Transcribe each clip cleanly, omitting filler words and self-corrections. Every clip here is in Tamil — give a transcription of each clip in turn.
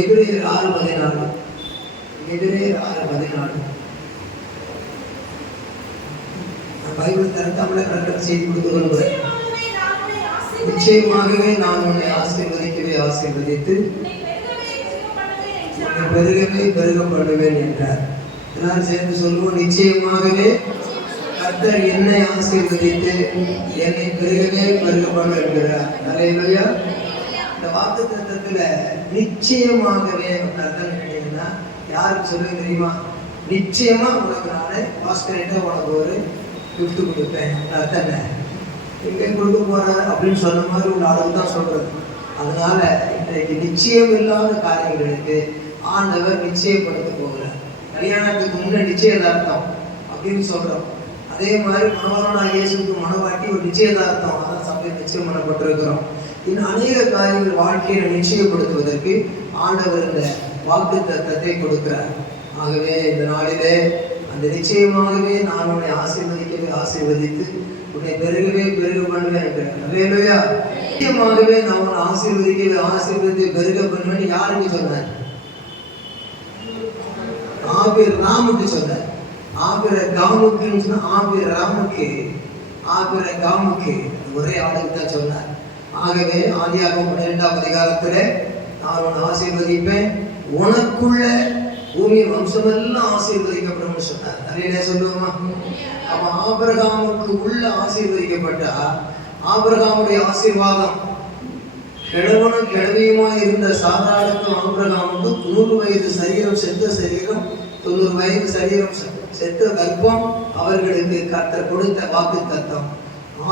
எபிரேயர் 6:14. எபிரேயர் 6:14. பைபிள் திறக்காமலே கரெக்டாக செய்தி கொடுத்து நிச்சயமாகவே நான் உன்னை ஆசீர்வதிக்கவே ஆசீர்வதித்து பெருகவே பெருக பண்ணுவேன் என்றார். எல்லாரும் சேர்ந்து சொல்லுவோம், நிச்சயமாகவே கர்த்தர் என்னை ஆசீர்வதித்து என்னை பெருகவே பெருக பண்ண என்கிறார். அல்லேலூயா. இந்த வாக்குத்தத்தத்துல நிச்சயமாகவே அர்த்தம் கேட்டீங்கன்னா யாருக்கு சொல்லுங்க தெரியுமா? நிச்சயமா உனக்கு நானே பாஸ்கரேட்டா உனக்கு ஒரு கிஃப்ட் கொடுப்பேன். அர்த்தம் என்ன? எங்கே கொடுக்க போறாரு அப்படின்னு சொன்ன மாதிரி ஒரு அளவு தான் சொல்றது. அதனால இன்றைக்கு நிச்சயம் இல்லாத காரியங்களுக்கு ஆண்டவர் நிச்சயப்படுத்த போகிறார். கல்யாணத்துக்கு முன்னே நிச்சயதார்த்தம் அப்படின்னு சொல்றோம். அதே மாதிரி மணவாளனாகிய இயேசுவுக்கு மணவாட்டி ஒரு நிச்சயதார்த்தம், அதான் சபையில் நிச்சயம் பண்ணப்பட்டிருக்கிறோம். இன்னும் அநேக காரியங்கள் வாழ்க்கையை நிச்சயப்படுத்துவதற்கு ஆண்டவர் இந்த வாக்குத்தத்தத்தை கொடுக்கிறார். ஆகவே இந்த நாளிலே அந்த நிச்சயமாகவே நான் உன்னை ஆசீர்வதிக்கவே ஆசீர்வதித்து உன்னை பெருகவே பெருக பண்ணுவேன் என்கிறார். அல்லேலூயா. நிச்சயமாகவே நான் உன்னை ஆசீர்வதிக்கவே ஆசீர்வதித்து பெருக பண்ணுவேன் யாருக்கு சொன்னார்? ஆபிரகாமுக்கு சொன்னார். ஆபிரகாமுக்குன்னு சொன்னா ஆபிரகாமுக்கு ஒரே ஆளுக்கு தான் சொன்னார். ஆகவே ஆதியாகமம் 12ஆம் அதிகாரத்திலே நான் உன்னை ஆசீர்வதிப்பேன், உனக்குள்ள பூமியின் வம்சமெல்லாம் ஆசீர்வதிக்கப்படும் சொன்னார். நிறைய சொல்லுவோமா? அப்ப ஆபிரகாமுக்கு உள்ள ஆசீர்வதிக்கப்பட்டா ஆபிரகாமுடைய ஆசீர்வாதம் கிழவனும் கிழவியுமாய் இருந்த சாதாரணக்கும் ஆபிரகாமுக்கு 100 வயது சரீரம், செத்த சரீரம், 90 வயது சரீரம், செத்த கர்ப்பம் அவர்களுக்கு கர்த்தர் கொடுத்த வாக்கு தத்தம்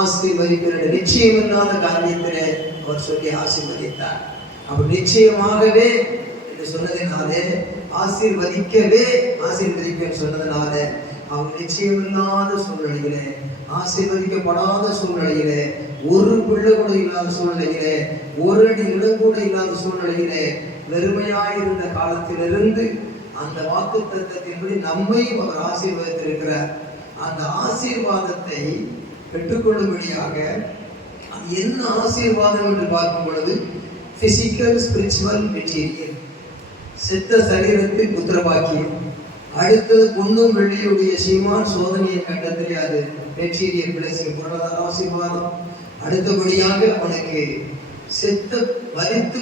ஆசீர்வதிக்கிற நிச்சயமில்லாத காரியத்திலே அவர் சொல்லி ஆசீர்வதித்தார். அப்ப நிச்சயமாகவே என்று சொன்னதினாலே ஆசீர்வதிக்கவே ஆசீர்வதிப்பேன் சொன்னதுனால அவங்க நிச்சயமில்லாத சூழ்நிலையிலே, ஆசீர்வதிக்கப்படாத சூழ்நிலையிலே, ஒரு பிள்ளை கூட இல்லாத சூழ்நிலையிலே, ஒரு அடி இடம் கூட இல்லாத சூழ்நிலையிலே வெறுமையாயிருந்த காலத்திலிருந்து அந்த வாக்கு தத்தத்தின்படி நம்மையும் அவர் ஆசீர்வதித்திருக்கிறார். அந்த ஆசீர்வாதத்தை பெற்றுக்கொள்ளும்படியாக அது என்ன ஆசீர்வாதம் என்று பார்க்கும் பொழுது பிசிக்கல் ஸ்பிரிச்சுவல் மெட்டீரியல், செத்த சரீரத்தில் புத்திரபாக்கியம். அடுத்தது பொன்னும் வெள்ளியுடைய சீமான் சோதனையை கண்ட தெரியாது மெட்டீரியல் பிளஸிங், பொருளாதார ஆசீர்வாதம். அடுத்தபடியாக அவனுக்கு செத்த வரித்து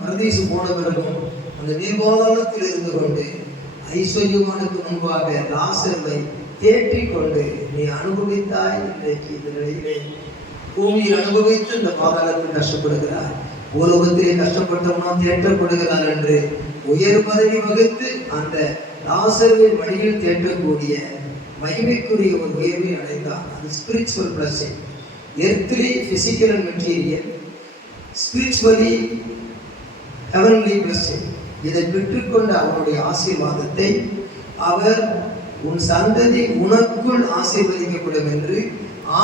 பரதீசு போன பிறகும் அந்த நீர்வாதாரத்தில் இருந்து கொண்டு ஐஸ்வர்யமானுக்கு முன்பாக லாசர்வை தேற்றிக் கொண்டு நீ அனுபவித்தாய். இன்றைக்கு இந்த நிலையிலே பூமியில் அனுபவித்து இந்த பாதாளத்தில் கஷ்டப்படுகிறார். உலகத்திலே கஷ்டப்பட்டவனா தேற்றப்படுகிறார் என்று உயர் பதவி வகுத்து அந்த லாசர்வை வழியில் தேற்றக்கூடிய மகிமைக்குரிய ஒரு உயர்வை அடைந்தார். அது spiritual blessing. Earthly physical and material, spiritually heavenly blessing. இதை பெற்றுக்கொண்ட அவனுடைய ஆசீர்வாதத்தை அவர் உன் சந்ததி உனக்குள் ஆசீர்வதிக்கப்படும் என்று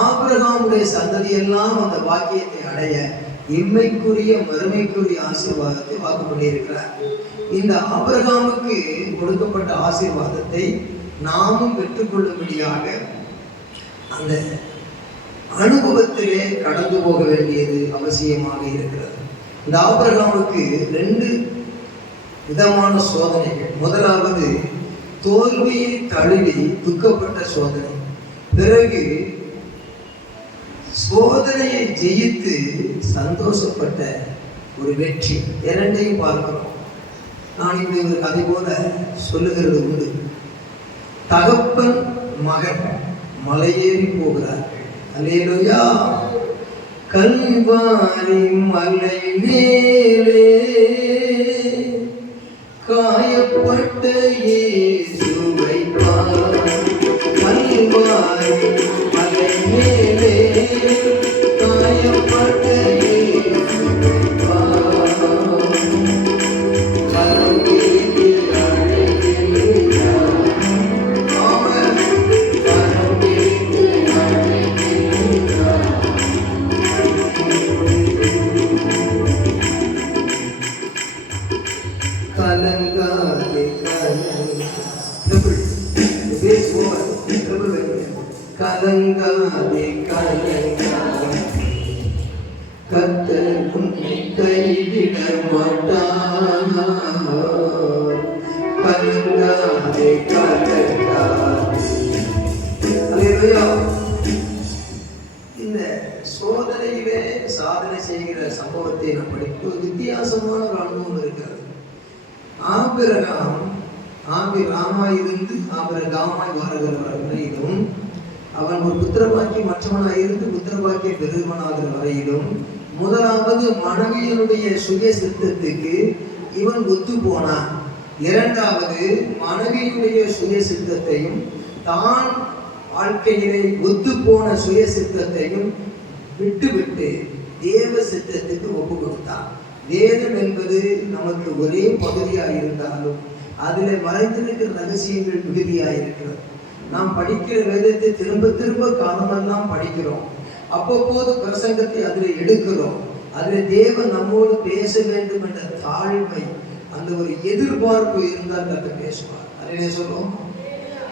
ஆபிரகாமுடைய சந்ததி எல்லாம் அந்த பாக்கியத்தை அடைய இம்மைக்குரிய மறுமைக்குரிய ஆசீர்வாதத்தை வாக்கு பண்ணியிருக்கிறார். இந்த ஆபிரகாமுக்கு கொடுக்கப்பட்ட ஆசீர்வாதத்தை நாமும் பெற்றுக்கொள்ளும்படியாக அந்த அனுபவத்திலே கடந்து போக வேண்டியது அவசியமாக இருக்கிறது. இந்த ஆபிரகாமுக்கு 2 விதமான சோதனைகள். முதலாவது தோல்வியை தழுவி துக்கப்பட்ட சோதனை, பிறகு சோதனையை ஜெயித்து சந்தோஷப்பட்ட ஒரு வெற்றி. இரண்டையும் பார்க்கிறோம். நான் இப்படி ஒரு கதை போல சொல்லுகிறது உண்டு. தகப்பன் மகன் மலையேறி போகிறார்கள். அல்லேலூயா. கல்வாரி மலை மேலே காயப்பட்ட இயேசுவை பார். கல்வாரி மலை மேலே காயப்பட்ட இயேசுவை பார். கலங்காதே கலங்காதே, கர்த்தர் உன்னை கைவிட மாட்டார். அல்லேலூயா. இந்த சோதனையிலே சாதனை செய்கிற சம்பவத்தை நாம் படிக்கும் வித்தியாசமான ஒரு அனுபவம் இருக்கிறது. ஆபிரகாமாய் இருந்து ஆபிரகாமாய் வருகிற வரையிலும், அவன் ஒரு புத்திரவாக்கி மற்றவனாய் இருந்து புத்திரவாக்கிய பெருமனாகிற வரையிலும், முதலாவது மனைவியினுடைய சுய சித்தத்துக்கு இவன் ஒத்து போனான். இரண்டாவது மனைவியினுடைய சுய சித்தத்தையும் தான் வாழ்க்கையிலே ஒத்து போன சுய சித்தத்தையும் விட்டு தேவ சித்தத்துக்கு ஒப்பு கொடுத்தான். வேதம் என்பது நமக்கு ஒரே பகுதியாக இருந்தாலும் அதில் மறைந்திருக்கிற ரகசியங்கள் மிகுதியாக இருக்கிறது. நாம் படிக்கிற வேதத்தை திரும்ப திரும்ப காலமெல்லாம் படிக்கிறோம். அவ்வப்போது பிரசங்கத்தை அதில் எடுக்கிறோம். அதில் தேவன் நம்மோடு பேச வேண்டும் என்ற தாழ்மை, அந்த ஒரு எதிர்பார்ப்பு இருந்தால் அதை பேசுவார். அதிலே சொல்லுவோம்,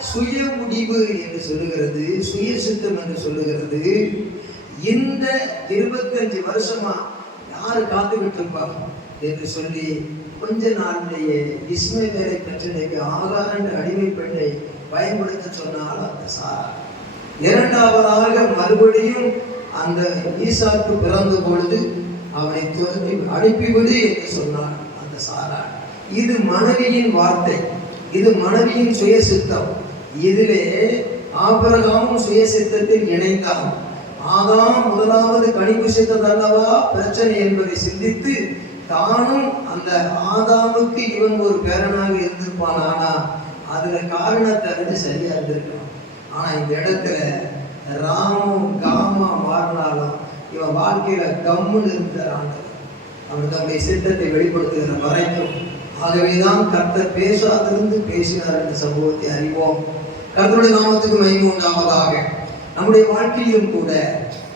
சுய முடிவு என்று சொல்லுகிறது, சுய சித்தம் என்று சொல்லுகிறது. இந்த 25 வருஷமா யாரு காத்துக்கிட்டு இருப்பாங்க என்று சொல்லி கொஞ்ச நாளிலேயே இஸ்மவேலை பிரச்சனைக்கு ஆகார் என்ற அடிமை பெண்ணை பயன்படுத்த சொன்னால் அந்த சாரா. இரண்டாவதாக மறுபடியும் அந்த ஈசாக்கு பிறந்த பொழுது அவனை அனுப்பிவிடு என்று சொன்னார் அந்த சாரா. இது மனைவியின் வார்த்தை, இது மனைவியின் சுய சித்தம். இதிலே ஆபிரகாமும் சுய சித்தத்தில் இணைந்தான். ஆதாம் முதலாவது கனிவு சித்தம் அல்லவா பிரச்சனை என்பதை சிந்தித்து தானும் அந்த ஆதாமுக்கு இவன் ஒரு பேரனாக இருந்திருப்பான். ஆனா அதுல காரணத்தை அறிஞ்சு சரியா இருந்திருக்கான். ஆனா இந்த இடத்துல ராமும் காமா மாறினாலும் இவன் வாழ்க்கையில கம்முன்னு இருக்கிறான். அவர் தன்னுடைய சித்தத்தை வெளிப்படுத்துகிற வரைக்கும். ஆகவேதான் கர்த்தர் பேசாதிருந்து பேசினார் என்ற சம்பவத்தை அறிவோம். கர்த்தருடைய நாமத்துக்கு மகிமை உண்டாவதாக. நம்முடைய வாழ்க்கையிலும் கூட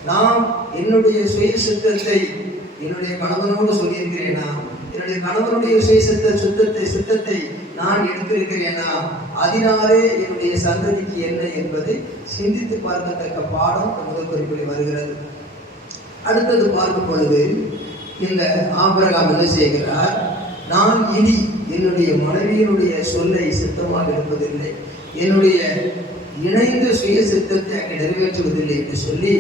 நாம் என்னுடைய சுய சித்தத்தை என்னுடைய கணவனோடு சொல்லியிருக்கிறேனா, என்னுடைய கணவனுடைய சுய சித்தத்தை நான் எடுத்திருக்கிறேனா, அதனாலே என்னுடைய சந்ததிக்கு என்ன என்பதை சிந்தித்து பார்க்கத்தக்க பாடம் முதல் குறிப்பில் வருகிறது. அடுத்தது பார்க்கும் பொழுது இந்த ஆபிரகாம் என்ன செய்கிறார், நான் இனி என்னுடைய மனைவியினுடைய சொல்லை சித்தமாக இருப்பதில்லை, என்னுடைய இணைந்த சுய சித்தத்தை அங்கே நிறைவேற்றுவதில்லை என்று சொல்லி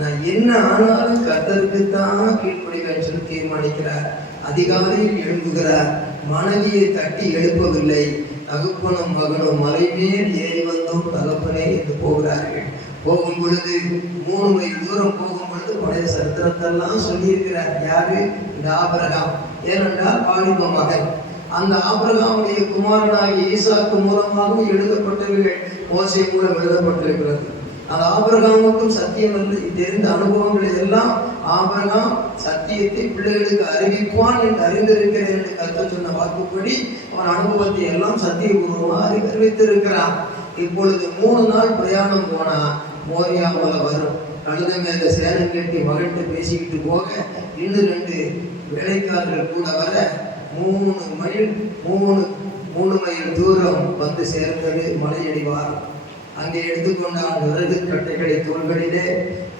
நான் என்ன ஆனாலும் கர்த்தருக்குத்தான் கீழ்ப்படிவேன் சொல்லி தீர்மானிக்கிறார். அதிகாலையில் எழும்புகிறார். மனைவியை தட்டி எழுப்பவில்லை. தகப்பனும் மகனும் மலை மேல் ஏறி வந்தோம் தகப்பனே என்று போகிறார்கள். போகும் பொழுது 3 மைல் தூரம் போகும் பொழுது பழைய சரித்திரத்தெல்லாம் சொல்லியிருக்கிறார். யாரு? இந்த ஆபிரகாம். ஏனென்றால் வாலிப மகன். அந்த ஆபிரகாமுடைய குமாரனாகிய ஈசாக்கு மூலமாக எழுதப்பட்டவர்கள் மோசே மூலம் எழுதப்பட்டிருக்கிறது. அந்த ஆபிரகாமுக்கும் சத்தியம் தெரிந்த அனுபவங்களை எல்லாம் ஆபிரகாம் சத்தியத்தை பிள்ளைகளுக்கு அறிவிப்பான் என்று அறிந்திருக்கிறேன் என்று கர்த்தர் சொன்ன வாக்குப்படி அவன் அனுபவத்தை எல்லாம் சத்தியபூர்வமாக அறிவித்திருக்கிறான். இப்பொழுது 3 நாள் பிரயாணம் போனா மோரியாமல வரும். கழுத மேல சேலம் கட்டி மகன்ட்டு பேசிக்கிட்டு போக இன்னும் 2 வேலைக்காரர்கள் கூட வர 3 மைல் தூரம் வந்து சேர்ந்தது மலையடிவாரம். அங்கே எடுத்துக்கொண்டான் விறகு கட்டைகளை தோள்களிலே,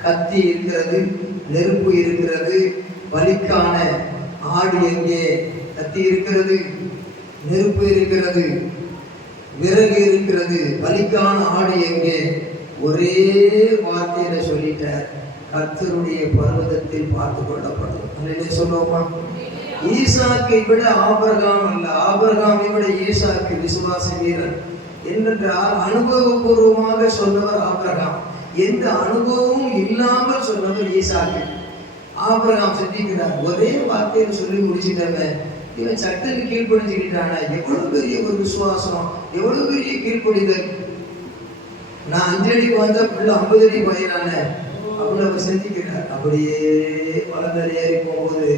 கத்தி இருக்கிறது, நெருப்பு இருக்கிறது, பலிக்கான ஆடு எங்கே? கத்தி இருக்கிறது, நெருப்பு இருக்கிறது, விறகு இருக்கிறது, பலிக்கான ஆடு எங்கே? ஒரே வார்த்தையில சொல்லிட்டார், கர்த்தருடைய பர்வதத்தில் பார்த்து கொள்ளப்படும். சொல்லுவோமா? ஈசாக்கை விட ஆபிரகாம் அல்ல, ஆபிரகாமை விட ஈசாக்கு விசுவாச வீரன் என்றால் அனுபவபூர்வமாக சொன்னவர் ஆபிரகாம். எந்த அனுபவமும் இல்லாமல் சொன்னவர் ஈசாக்கு. ஆபிரகாம் சிந்திக்கிறார், ஒரே வார்த்தையில் சொல்லி முடிச்சிட்டவன் இவன் சட்டன்னு கீழ்ப்படிஞ்சுக்கிட்டான, எவ்வளவு பெரிய ஒரு விசுவாசம், எவ்வளவு பெரிய கீழ்ப்படிதல். நான் 5 அடிக்கு வந்த பிள்ளை 50 அடி பயிரான அப்படின்னு அவர் சிந்திக்கிறார். அப்படியே வளர்ந்து ஏறி போகும்போது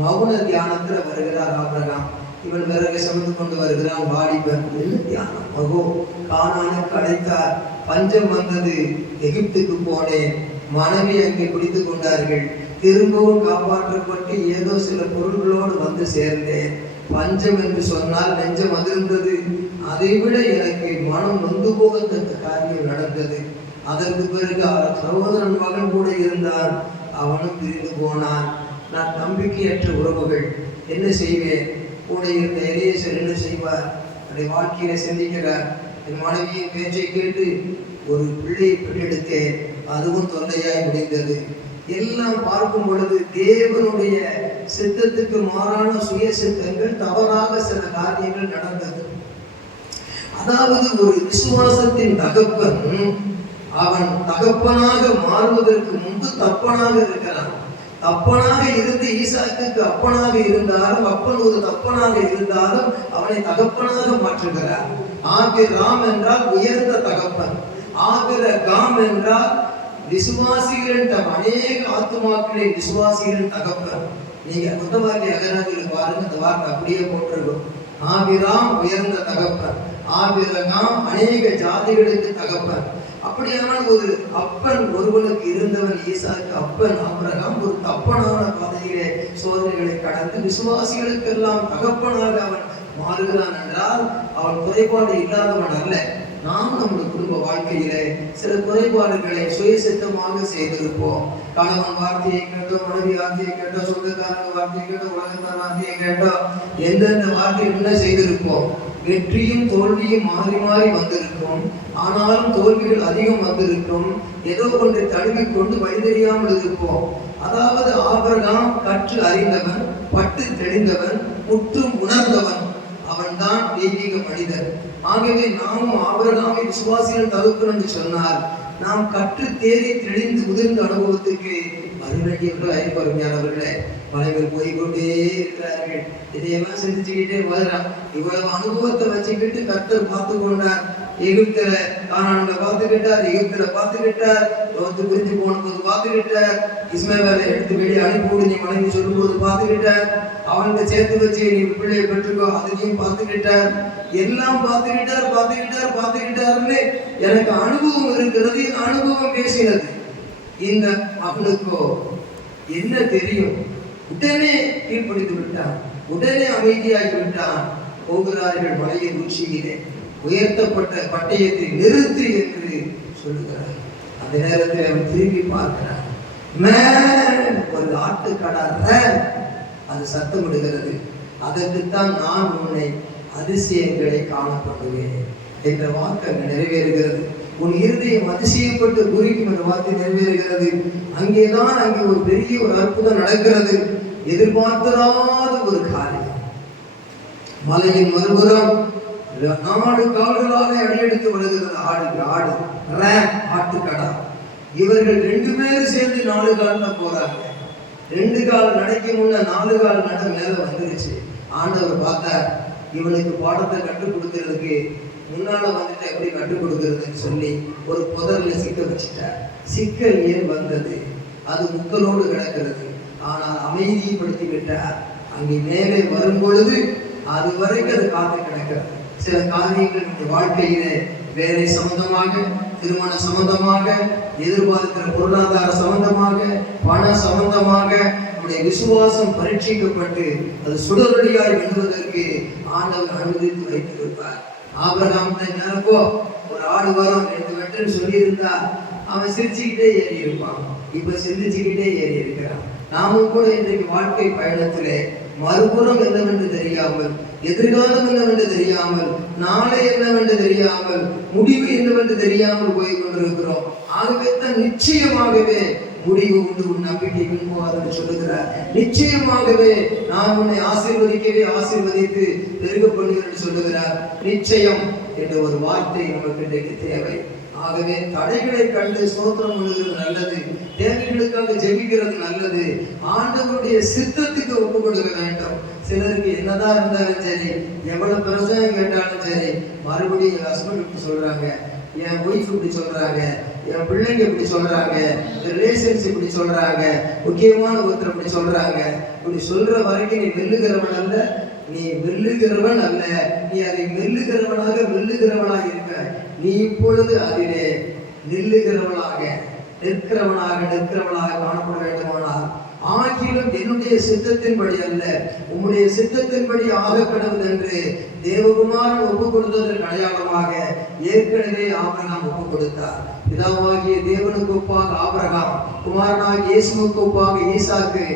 மௌன தியானத்துல வருகிறார் ஆபிரகாம். இவன் விறகு சுமந்து கொண்டு வருகிறான். வாலிபன். என்ன தியானம்? மகோ கானானுக்கு அழைத்தார், பஞ்சம் வந்தது, எகிப்துக்கு போனேன், மனைவி அங்கே பிடித்து கொண்டார்கள், திரும்பவும் காப்பாற்றப்பட்டு ஏதோ சில பொருள்களோடு வந்து சேர்ந்தேன். பஞ்சம் என்று சொன்னால் நெஞ்சம் அதிர்ந்தது. அதைவிட எனக்கு மனம் நொந்து போகத்தக்க காரியம் நடந்தது. அதற்கு பிறகு அவர் சகோதரன் மகன் கூட இருந்தான், அவனும் பிரிந்து போனான். நான் நம்பிக்கையற்ற உறவுகள், என்ன செய்வேன்? கூட இருந்த எலியேசர் என்ன செய்வார்? அவருடைய வாழ்க்கையில சிந்திக்கிறார். என் மனைவியின் பேச்சை கேட்டு ஒரு பிள்ளையை பெற்றெடுத்தேன், அதுவும் தொல்லையாய் முடிந்தது. எல்லாம் பார்க்கும் பொழுது தேவனுடைய சித்தத்துக்கு மாறான சுய சித்தங்கள், தவறாக சில காரியங்கள் நடந்தது. அதாவது ஒரு விசுவாசத்தின் தகப்பன் அவன் தகப்பனாக மாறுவதற்கு முன்பு தப்பனாக இருக்கிறான். தப்பனாக இருந்து ஈசாக்குக்கு அப்பனாக இருந்தாலும், அப்பன் ஒரு தப்பனாக இருந்தாலும் அவனை தகப்பனாக மாற்றுகிறார். ஆபிரகாம் என்றால் உயர்ந்த தகப்பன், ஆபிரகாம் என்றால் விசுவாசிகளின் அநேக ஆத்துமாக்களின் விசுவாசிகளின் தகப்பன். நீங்க புத்த வார்த்தை அகராதியில் பாருங்க, அந்த வார்த்தை அப்படியே போட்டிருக்கும். ஆபிராம் உயர்ந்த தகப்பன், ஆபிரகாம் அநேக ஜாதிகளுக்கு தகப்பன். அப்படியானால் ஒரு அப்பன் ஒருவனுக்கு இருந்தவன் ஈசாக்கு அப்பன் ஆபிரகாம் ஒரு தப்பனான பாதையிலே சோதனைகளை கடந்து விசுவாசிகளுக்கெல்லாம் தகப்பனாக அவன் மாறுகிறான் என்றால் அவன் குறைபாடு இல்லாதவன் அல்ல. நாம் நம்முடைய குடும்ப வாழ்க்கையிலே சில குறைபாடுகளை சுயசித்தமாக செய்திருப்போம். கணவன் வார்த்தையை கேட்டோம், மனைவி வார்த்தையை கேட்டோம், சொந்தக்காரங்க வார்த்தையை கேட்டோம், உலகத்தார் வார்த்தையை கேட்டோம், எந்தெந்த வார்த்தை என்ன செய்திருப்போம். வெற்றியும் தோல்வியும் மாறி மாறி வந்திருக்கும். ஆனாலும் தோல்விகள் அதிகம் வந்திருக்கும். ஏதோ ஒன்றை தழுவிக்கொண்டு வழி தெரியாமல் இருப்போம். அதாவது ஆபிரகாம் கற்று அறிந்தவன், பட்டு தெளிந்தவன், முற்றும் உணர்ந்தவன், அவன்தான் தெய்வீக மனிதன். ஆகவே நாமும் ஆபிரகாமை விசுவாசிகள் தகுக்கணும் என்று சொன்னால் நாம் கற்று தேறி தெளிந்து முதிர்ந்த அனுபவத்துக்கு வருவேண்டியவர்கள் ஐம்பருமையானவர்களே. பலவர் போய்கொண்டே இருக்கிறார்கள். இதையெல்லாம் சிந்திச்சுக்கிட்டே வர்றான். இவ்வளவு அனுபவத்தை வச்சுக்கிட்டு கர்த்தர் பார்த்து கொண்டார். எகிப்துல கானான்ல பார்த்துக்கிட்டார், எகிப்துல பார்த்துக்கிட்டார், லோத்து பிரிஞ்சு போன போது பார்த்துக்கிட்டார், இஸ்மவேலை எடுத்து வெளியே அனுப்பிவிடு நீ மனைவி சொல்லும் போது பார்த்துக்கிட்டார், அவன்கிட்ட சேர்த்து வச்சு நீ பிள்ளையை பெற்றுக்கோ அதையும் பார்த்துக்கிட்டார். எல்லாம் பார்த்துக்கிட்டாருன்னு எனக்கு அனுபவம் இருக்கிறது. அனுபவம் பேசினது. இந்த மகனுக்கோ என்ன தெரியும்? உடனே கீழ்ப்படுத்தி விட்டான், உடனே அமைதியாகி விட்டான். போகிறார்கள் மலையின் உச்சியிலே, உயர்த்தப்பட்ட பட்டயத்தை நிறுத்து என்று சொல்லுகிறார். அந்த நேரத்தில் அவன் திரும்பி பார்க்கிறான். ஒரு ஆட்டுக்கடா அது சத்தமிடுகிறது. அதற்குத்தான் நான் உன்னை அதிசயங்களை காணப்படுவேன் என்ற வாக்கு நிறைவேறுகிறது. உன் இருதயம் அதிசயப்பட்டு குறிக்கும் என்ற வார்த்தை நிறைவேறுகிறது. அங்கே ஒரு பெரிய ஒரு அற்புதம் நடக்கிறது. எதிர்பார்த்திராத ஒரு காரியம். மலையின் மறுபுறம் 4 கால்களாக அடியெடுத்து வருகிறது ஆடு ஆட்டுக்கடா. இவர்கள் 2 பேரும் சேர்ந்து 4 கால்ல போறாங்க. 2 கால் நடைக்கு முன்ன 4 கால் நட மேல வந்துருச்சு. ஆண்டவர் பார்த்தார், இவனுக்கு பாடத்தை கற்றுக் கொடுக்கறதுக்கு முன்னால வந்துட்டு எப்படி கற்றுக் கொடுக்கறதுன்னு சொல்லி ஒரு புதர்ல சிக்க வச்சுட்டார். சிக்கல் ஏன் வந்தது? அது முக்கலோடு கிடக்கிறது. ஆனால் அமைதிப்படுத்தி விட்டார். அங்கே மேலே வரும் பொழுது அது வரைக்கும் அது காத்து கிடக்கிறது. சில காரியங்கள் நம்முடைய வாழ்க்கையிலே வேலை சம்பந்தமாக, திருமண சம்பந்தமாக, எதிர்பார்க்கிற பொருளாதார சம்பந்தமாக, பண சம்பந்தமாக நம்முடைய விசுவாசம் பரீட்சிக்கப்பட்டு அது சுடரடியாய் வெல்வதற்கு ஆண்டவர் அனுமதித்து வைத்திருப்பார். ஆபிரகாம் நேரப்போ ஒரு ஆடு வரும் எடுத்து வெட்டுன்னு சொல்லியிருந்தா அவன் சிரிச்சுக்கிட்டே ஏறி இருப்பான். இப்ப சிந்திச்சுக்கிட்டே ஏறி இருக்கிறான். நாமும் கூட இன்றைக்கு வாழ்க்கை பயணத்திலே மறுபுறம் என்னவென்று தெரியாமல், எதிர்காலம் என்னவென்று தெரியாமல், நாளை என்னவென்று தெரியாமல், முடிவு என்னவென்று தெரியாமல் போய் கொண்டிருக்கிறோம். ஆகவே தான் நிச்சயமாகவே முடிவு உண்டு, உன் நம்பிக்கை பின்புவாதுன்னு சொல்லுகிறார். நிச்சயமாகவே நான் உன்னை ஆசீர்வதித்து பெருக பண்ணுகிறேன் சொல்லுகிறார். நிச்சயம் என்ற ஒரு வார்த்தை நமக்கு இன்றைக்கு தேவை. ஆகவே தடைகளை கண்டு ஸ்தோத்திரம் பண்ணுகிறது நல்லது, தேவைகளுக்காக ஜெபிக்கிறது நல்லது, ஆண்டவருடைய சித்தத்துக்கு ஒப்பு கொடுக்க வேண்டும். சிலருக்கு என்னதான் இருந்தாலும் சரி, எவ்வளவு பிரசங்கம் கேட்டாலும் சரி, மறுபடியும் என் ஹஸ்பண்ட் இப்படி சொல்றாங்க, என் ஒய்ஃப் இப்படி சொல்றாங்க, என் பிள்ளைங்க இப்படி சொல்றாங்க, ரிலேஷன்ஸ் இப்படி சொல்றாங்க, முக்கியமான ஒருத்தர் இப்படி சொல்றாங்க. இப்படி சொல்ற வரைக்கும் நீ வெல்லுகிறவன் அல்ல, நீ வெல்லுகிறவன் அல்ல, நீ அதை வெல்லுகிறவனாக இருக்க. நீ இப்பொழுது அதிலே நிற்கிறவனாக காணப்பட வேண்டுமானால், ஆகிலும் என்னுடைய சித்தத்தின்படி அல்ல உம்முடைய சித்தத்தின்படி ஆக கடவுள் என்று தேவகுமாரன் ஒப்பு கொடுத்ததற்கு அடையாளமாக ஏற்கனவே ஆபிரகாம் ஒப்பு கொடுத்தார். பிதாவாகிய தேவனுக்கு ஒப்பாக ஆபிரகாம், குமாரனாகிய இயேசுவுக்கு ஒப்பாக ஈசாக்கு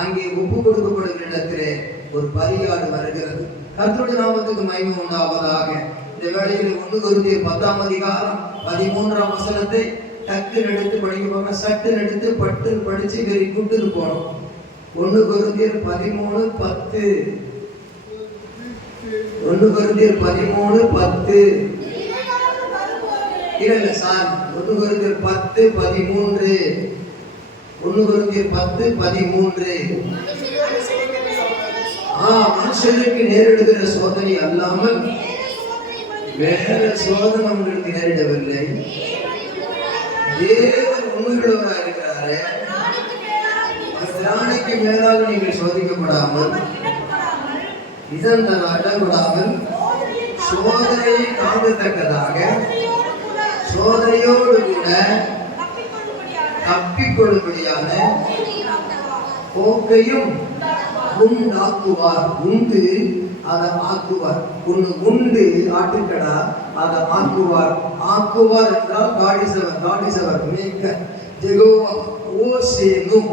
அங்கே ஒப்பு கொடுக்கப்படுகிற இடத்திலே ஒரு பலியாடு வருகிறது. கர்த்தருடைய நாமத்துக்கு மகிமை உண்டாவதாக. இந்த வேளையில் 1 கொரிந்தியர் 10ஆம் அதிகாரம் 13ஆம் வசனத்தை டக்குன்னு எடுத்து படிக்க போங்க. சட்டுன்னு எடுத்து பட்டுன்னு படிச்சு வெரி குட்டுன்னு போனோம். 1 கொரிந்தியர் 13:10. 1 கொரிந்தியர் 13:10. இல்ல சார், 1 கொரிந்தியர் 10:13. 1 கொரிந்தியர் 10:13. மனுஷனுக்கு நேரிடுகிற சோதனை அல்லாமல் வேற சோதனை உங்களுக்கு நேரிடவில்லை. தேவன் உண்மையுள்ளவராக இருக்கிறாரே, திராணிக்கு மேலாக நீங்கள் சோதிக்கப்படாமல் இதன் அடப்படாமல் சோதனையை தாங்கத்தக்கதாக சோதனையோடு கூட தப்பிக்கொள்ளும்படியான போக்கையும் உண்டாக்குவார். உண்டு அதை ஆக்குவார். உண்டு ஆட்டுக்கடா அதை ஆக்குவார். ஆக்குவார் என்றால் God is our maker. Jehovah ஓசேனும்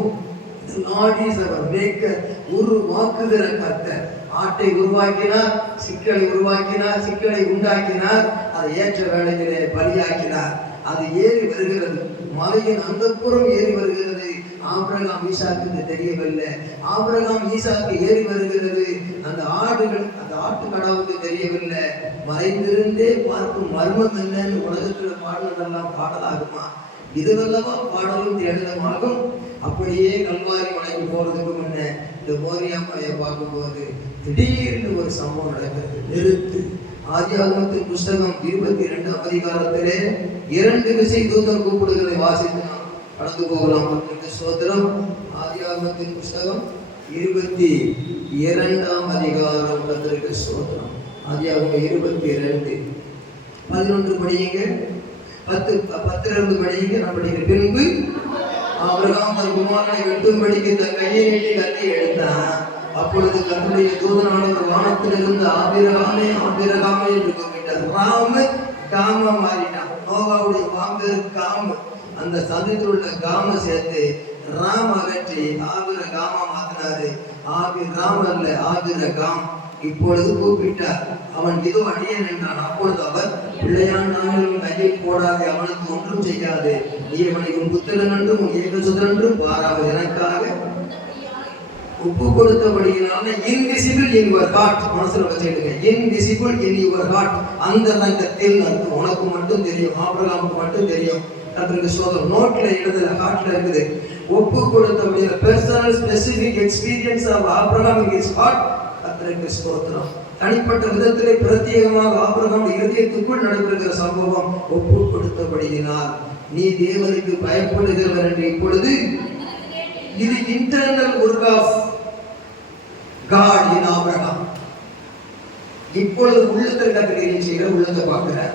God is our maker. உருவாக்குகிற கர்த்தர். ஆட்டை உருவாக்கினார், சிக்கலை உருவாக்கினார், சிக்கலை உண்டாக்கினார், அதை ஏற்ற வேளையிலே பலியாக்கினார். அது ஏறி வருகிறது, மலையின் அந்த புறம் ஏறி வருகிறது. ஆபிரகாம் ஈசாக்கு தெரியவில்லை. ஆபிரகாம் ஈசாக்கு ஏறி வருகிறது. அந்த ஆடுகள் அந்த ஆட்டுக்கடாவுக்கு தெரியவில்லை. மறைந்திருந்தே பார்க்கும் மர்மம் என்னன்னு உலகத்துல பாடுனதெல்லாம் பாடலாகுமா? இதுவல்லவா பாடலும் தேடலுமாகும். அப்படியே கல்வாரி மலைக்கு போறதுக்கு முன்ன இந்த மோரியா மலையை பார்க்கும்போது திடீர்னு ஒரு சம்பவம் நடக்கிறது. நிறுத்து. ஆதியாகமத்தின் புஸ்தகம் 22ஆம் அதிகாரத்திலே 2 விசை தூதன் கூப்பிடுகளை வாசித்து நாம் கடந்து போகலாம். சோதரம் ஆதியாகமத்தின் புஸ்தகம் 22ஆம் அதிகாரம். கர்த்தருக்கு சோதரம். ஆதியாகமம் 22 11 படியுங்க. 10 படியுங்க. நான் படிக்கிறேன். பின்பு ஆபிரகாம் தன் குமாரனை வெட்டும்படிக்கு தன் கையை நீட்டி கத்தி எடுத்தான். அப்பொழுது கர்த்தருடைய தூதனானவர் வானத்திலிருந்து ஆபிரகாமே ஆபிரகாமே என்று கூப்பிட்டார். ராம காம மாறினான். நோவாவுடைய வாம்பேரு காம, அந்த சந்தத்தில் உள்ள காம சேர்த்து ராம் அகற்றி ஆபிரகாம மாத்தினாரு. ராம் அல்ல, ஆபிரகாம். இப்பொழுது கூப்பிட்டார். அவன் இதோ அடியேன் என்றான். அப்பொழுது அவர், பிள்ளையான் நாங்களும் கையில் போடாதே, அவனுக்கு ஒன்றும் செய்யாது. நீ அவனை உன் புத்திரன் என்றும் உன் ஏகசுதன் என்றும் பாராமல் எனக்காக ஒப்பு கொடுத்தபடியினால இன்விசிபிள் இன் யுவர் ஹார்ட். மனசுல வச்சுடுங்க, இன்விசிபிள் இன் யுவர் ஹார்ட். அந்த ரங்கத்தில் அர்த்தம் உனக்கு மட்டும் தெரியும், ஆபிரகாமுக்கு மட்டும் தெரியும். கர்த்தருக்கு ஸ்தோத்திரம். நோட்ல எழுதுற, ஹார்ட்ல இருக்குது. ஒப்பு கொடுத்தபடியில personal specific experience of Abraham in his heart. கர்த்தருக்கு ஸ்தோத்திரம். தனிப்பட்ட விதத்திலே பிரத்யேகமாக ஆபிரகாம் இருதயத்துக்குள் நடந்திருக்கிற சம்பவம். ஒப்பு கொடுத்தபடியினால் நீ தேவனுக்கு பயப்படுகிறவர் என்று இப்பொழுது இது internal work of God in Abraham. இப்பொழுது உள்ளத்தில் கர்த்தர் செய்கிற உள்ளத்தை பார்க்கிறார்.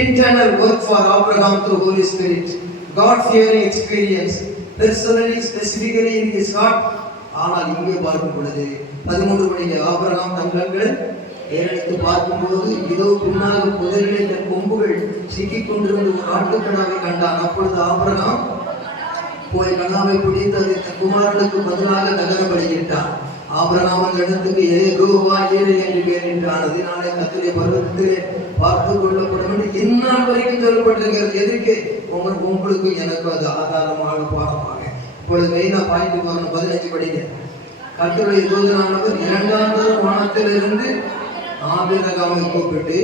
Internal work for Abraham through Holy Spirit. God fearing experience personally specifically in his heart. ஆனால் இங்கே பார்க்கும் பொழுது 13 மணிக்கு ஆபிரகாம் தன் கண்களை ஏறெடுத்து பார்க்கும்போது இதோ பின்னாக புதரிலே தன் கொம்புகள் சிக்கிக் கொண்டிருந்த ஒரு ஆட்டுக்கடாவை கண்டான். அப்பொழுது ஆபிரகாம் போய் கடாவை பிடித்து அதை தன் குமாரனுக்கு பதிலாக தகன பலியிட்டான். ஆபிரகாம் அந்த இடத்துக்கு யெகோவா ஈரே என்று பெயரிட்டான். அதனாலே கர்த்தருடைய பர்வதத்திலே பார்த்து கொள்ளப்படும் என்று இந்நாள் வரைக்கும் சொல்லப்பட்டிருக்கிறது. எதற்கு? உங்களுக்கு எனக்கு அது ஆதாரமாக பாடமாக. இப்பொழுது மெயினா பாயிண்ட் போகணும். 15 படிங்க. கர்த்தருடைய தூதனானவர் 2ஆம் வானத்திலிருந்து ஆபிரகாமை கூப்பிட்டு,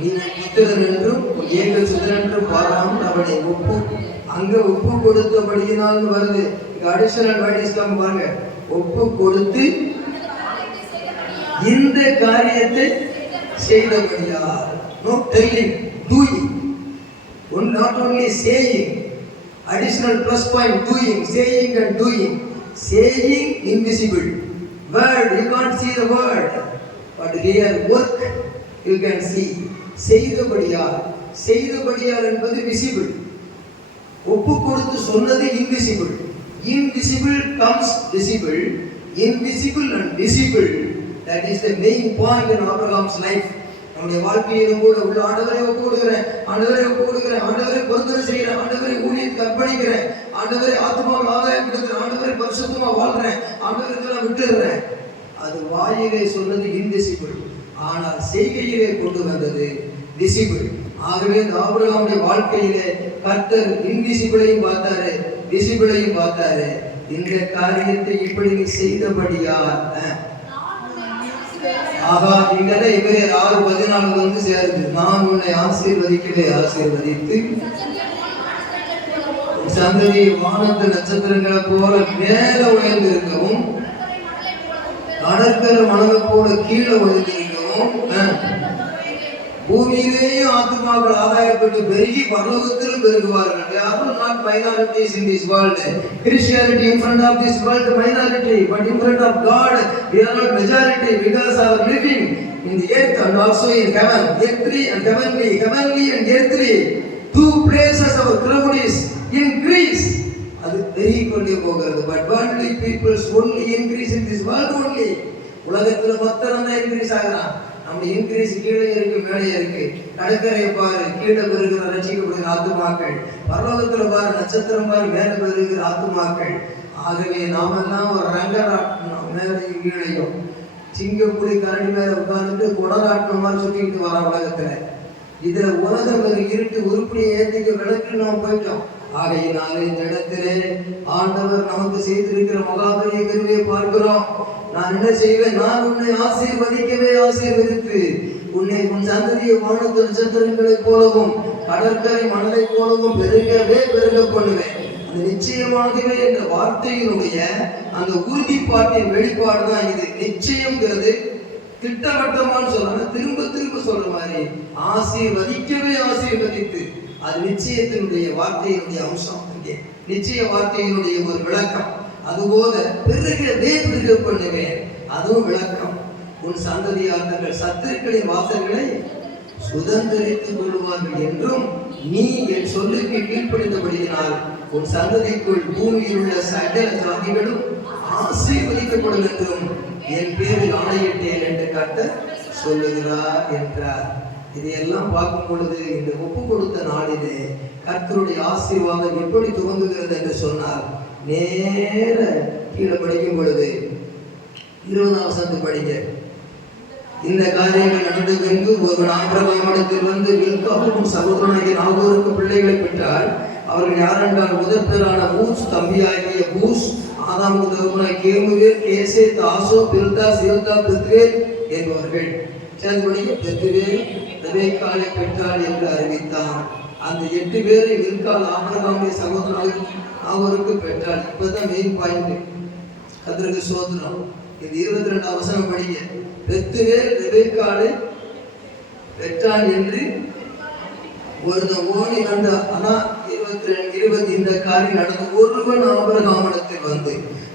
நீ புத்திரன் என்றும் ஏகசுதன் என்றும் பாராமல் அவனை ஒப்பு கொடுத்தபடியினால் வருது. அடிஷனல் வேர்ட்ஸ் பாருங்க. ஒப்பு கொடுத்து இந்த காரியத்தை செய்தபடியால். No telling, doing. Not only saying, additional plus point, doing, saying and doing. Saying invisible word, you can't see the word, but here work you can see. செய்தபடியால் என்பது visible. ஒப்பு கொடுத்து சொன்னது invisible. Invisible comes visible. Invisible and visible, that is the main point in Abraham's life. நம்முடைய வாழ்க்கையிலும் கூட உள்ள ஆண்டவரை ஒப்பு கொடுக்கிறேன், ஆண்டவரை பொருத்தனை செய்கிறேன், ஆண்டவரை ஊழியத்துக்கு அர்ப்பணிக்கிறேன், ஆண்டவரை ஆத்மாவில் ஆதாயம் கொடுக்கிறேன், ஆண்டவரை பரிசுத்தமா வாழ்றேன், ஆண்டவரை விட்டுடுறேன். அது வாயிலே சொன்னது இன்விசிபிள், ஆனால் செய்கையிலே கொண்டு வந்தது விசிபிள். ஆகவே ஆபிரகாமுடைய வாழ்க்கையிலே கர்த்தர் இன்விசிபிளையும் பார்த்தாரு, விசிபிளையும் பார்த்தாரு. இந்த காரியத்தை இப்படி நீ செய்தபடியால் ஆகா, இங்கதான் எபிரேயர் 6:14 வந்து சேருது. நான் உன்னை ஆசீர்வதிக்கவே ஆசீர்வதித்து சந்ததி வானத்து நட்சத்திரங்களை போல மேல உயர்ந்திருக்கவும் கடற்கரை மணலை போல கீழே உயர்ந்திருக்கவும் பூமியிலேயும் ஆத்துமாக்கள் ஆதாயப்பட்டு பெருகி பரலோகத்திலும் பெருகுவார்கள். They are not minorities in this world. Christianity in front of this world minority, but in front of God we are not majority, because our living in the earth and also in heaven, earthly and heavenly, heavenly and earthly, two places our crowd is increase. அது பெருகிக் கொண்டே போகிறது. But worldly peoples only increase in this world only. உலகத்துல மொத்தம் தான் இன்க்ரீஸ் ஆகுறான். நம்ம இன்க்ரீஸ் கீழே இருக்கு, மேலே இருக்கு. கடற்கரையை பாரு, கீழே பெருகிற ரசிக்கப்படுகிற ஆத்துமாக்கள். பரலோகத்துல பாரு, நட்சத்திரம் பாரு, மேலே பெருகிற ஆத்துமாக்கள். ஆகவே நாமெல்லாம் ஒரு ரங்கராட்டணும், மேலையும் கீழையும். சிங்கப்புலி கரடி மேல உட்கார்ந்துட்டு குடராட்டணும் மாதிரி சுத்திக்கிட்டு வர உலகத்துல. இதுல உலகம் இருட்டு உருப்படியை ஏற்றிக்க விளக்கு நாம் போயிட்டோம். ஆகையினாலே இந்த இடத்திலே ஆண்டவர் நமக்கு செய்திருக்கிற மகாபலிய கருவியை பார்க்கிறோம். நான் என்ன செய்வேன்? நான் உன்னை ஆசீர்வதிக்கவே ஆசீர்வதித்து உன்னை உன் சந்ததியை வானத்து நட்சத்திரங்களை போலவும் கடற்கரை மணலை போலவும் பெருகவே பெருக பண்ணுவேன். அந்த நிச்சயமாகவே என்ற வார்த்தையினுடைய அந்த உறுதிப்பாட்டின் வெளிப்பாடு தான் இது. நிச்சயம்ங்கிறது திட்டவட்டமானு சொல்றாங்க, திரும்ப திரும்ப சொல்ற மாதிரி ஆசீர்வதிக்கவே ஆசீர்வதித்து, அது நிச்சயத்தினுடைய வார்த்தையினுடைய அம்சம். நிச்சய வார்த்தையினுடைய ஒரு விளக்கம். அதுபோல பெருகவே பெருக பண்ணுவேன், அதுவும் விளக்கம். உன் சந்ததியார் தங்கள் சத்துருக்களின் வாசல்களை சுதந்திரித்துக் கொள்வார்கள் என்றும், நீ என் சொல்லுக்கு கீழ்ப்படிந்தபடியினால் உன் சந்ததிக்குள் பூமியில் உள்ள சகல ஜாதிகளும் ஆசீர்வதிக்கப்படும் என்றும் என் பேரில் ஆணையிட்டேன் என்று கர்த்தர் சொல்லுகிறார் என்றார். இதையெல்லாம் பார்க்கும் பொழுது இந்த ஒப்பு கொடுத்த நாளிலே கர்த்தருடைய ஆசீர்வாதம் எப்படி துவங்குகிறது என்று சொன்னார். நேர கீழே படிக்கும் பொழுது 20ஆம் வசனத்தை படிங்க. இந்த காரியங்கள் நடந்த பின்பு ஒருவன் ஆபிரகாமிடத்தில் வந்து மில்காவுக்கும் சகோதரனாகிய நாகோருக்கு பிள்ளைகளை பெற்றார். அவர்கள் யாரென்றால் முதற்பேரான பூஸ், தம்பியாகிய பூஸ், ஆதாமுக்கு தகப்பனாகிய கேமுவேல், கேசேத், ஆசோ, பில்தா, சில்தா, பெத்வேல் என்பவர்கள். சேர்ந்து படிக்க. பெத்வேல் ரெபெக்காளை பெற்றாள் என்று அறிவித்தான். அந்த 8 பேரை மில்காள் ஆபிரகாமுடைய சகோதரனாகிய நாகோருக்கு பெற்றாள். இப்பதான் மெயின் பாயிண்ட். கர்த்தருக்கு ஸ்தோத்திரம். இந்த 22ஆம் வசனம் படிங்க. பெத்துவேல் ரெபெக்காளை பெற்றான் என்று ஒருவன் ஓடி வந்த. ஆனா 22 இந்த காரியம் நடந்து ஒருவன் ஆபிரகாமிடத்தில் வந்து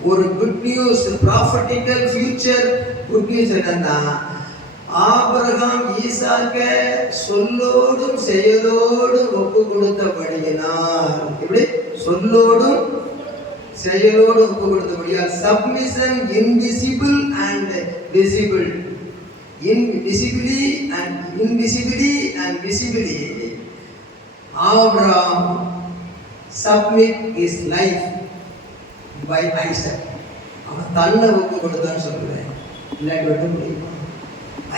ஒரு good news, prophetical future good news என்னன்னா, ஆபிரகாம் ஈசாக்க சொல்லோடும் செயலோடும் ஒப்பு கொடுத்தபடியினார். இப்படி சொல்லோடும் செயலோடு ஒப்பு கொடுத்தபடியால் submission invisible and visible, invisibly and visibly Abraham submit his life by Isaac. அவன் தன்னை ஒப்பு கொடுத்தான்னு சொல்லுவேன். இல்லாட்டி விட முடியுமா?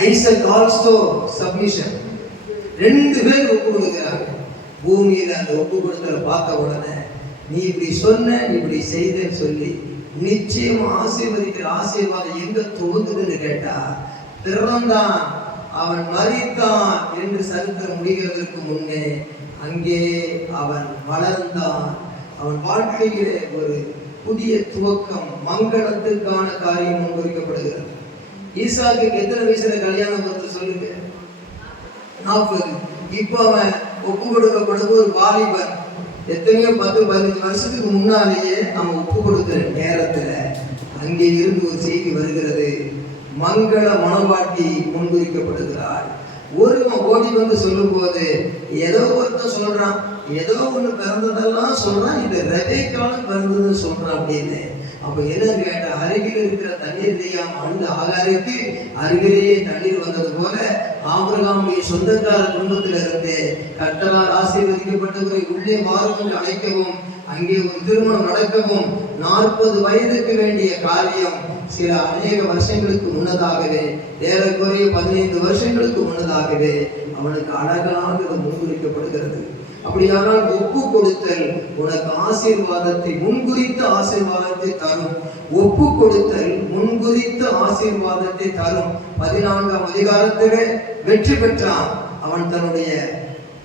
Isaac also submission. 2 பேர் ஒப்பு கொடுக்கிறாங்க. பூமியில அந்த ஒப்பு கொடுத்தல பார்த்த உடனே நீ இப்படி சொன்ன, இப்படி செய்தேன்னு சொல்லி நிச்சயம் ஆசீர்வதிக்கிற ஆசீர்வாதம் எங்க துவங்குதுன்னு கேட்டா, பிறந்தான், அவன் மரித்தான் என்று சரித்திரம் முடிகிறதற்கு முன்னே அங்கே அவன் வளர்ந்தான். அவன் வாழ்க்கையிலே ஒரு புதிய துவக்கம், மங்களத்துக்கான காரியம் முன்வைக்கப்படுகிறது. ஈசாக்கு எத்தனை வயசுல கல்யாணம் பார்த்து சொல்லுங்க? 40. இப்போ அவன் ஒப்பு கொடுக்கப்படுது ஒரு வாலிபன். எத்தனையோ 10-15 வருஷத்துக்கு முன்னாலேயே அவன் ஒப்பு கொடுக்கிற நேரத்துல அங்கே இருந்து ஒரு செய்தி வருகிறது. மங்கள மனவாட்டி முன்குறிக்கப்படுகிறாள். ஒருவன் ஓடி வந்து சொல்லும் போது ஏதோ ஒருத்தன் சொல்றான், ஏதோ ஒண்ணு பிறந்ததெல்லாம் சொல்றான், இது ரெபெக்காளும் பிறந்ததுன்னு சொல்றான் அப்படின்னு. அப்ப என்ன கேட்ட, அருகில் இருக்கிற தண்ணீர் தெரியாம அந்த ஆகாருக்கு அருகிலேயே தண்ணீர் வந்தது போல ஆபிரகாமுடைய சொந்தக்கார குடும்பத்தில் இருந்து கர்த்தரால் ஆசீர்வதிக்கப்பட்டவரை உள்ளே மாறும் என்று அழைக்கவும், அங்கே ஒரு திருமணம் நடக்கவும் 40 வயதுக்கு வேண்டிய காரியம் சில அநேக வருஷங்களுக்கு முன்னதாகவே, ஏறக்குறைய 15 வருஷங்களுக்கு முன்னதாகவே அவனுக்கு அழகாக முன்குறிக்கப்படுகிறது. அப்படியானால் ஒப்பு கொடுத்தல் உனக்கு ஆசீர்வாதத்தை, முன்குறித்த ஆசீர்வாதத்தை தரும். ஒப்பு கொடுத்தல் முன்குறித்த ஆசீர்வாதத்தை தரும். 14ஆம் அதிகாரத்திலே வெற்றி பெற்றான். அவன் தன்னுடைய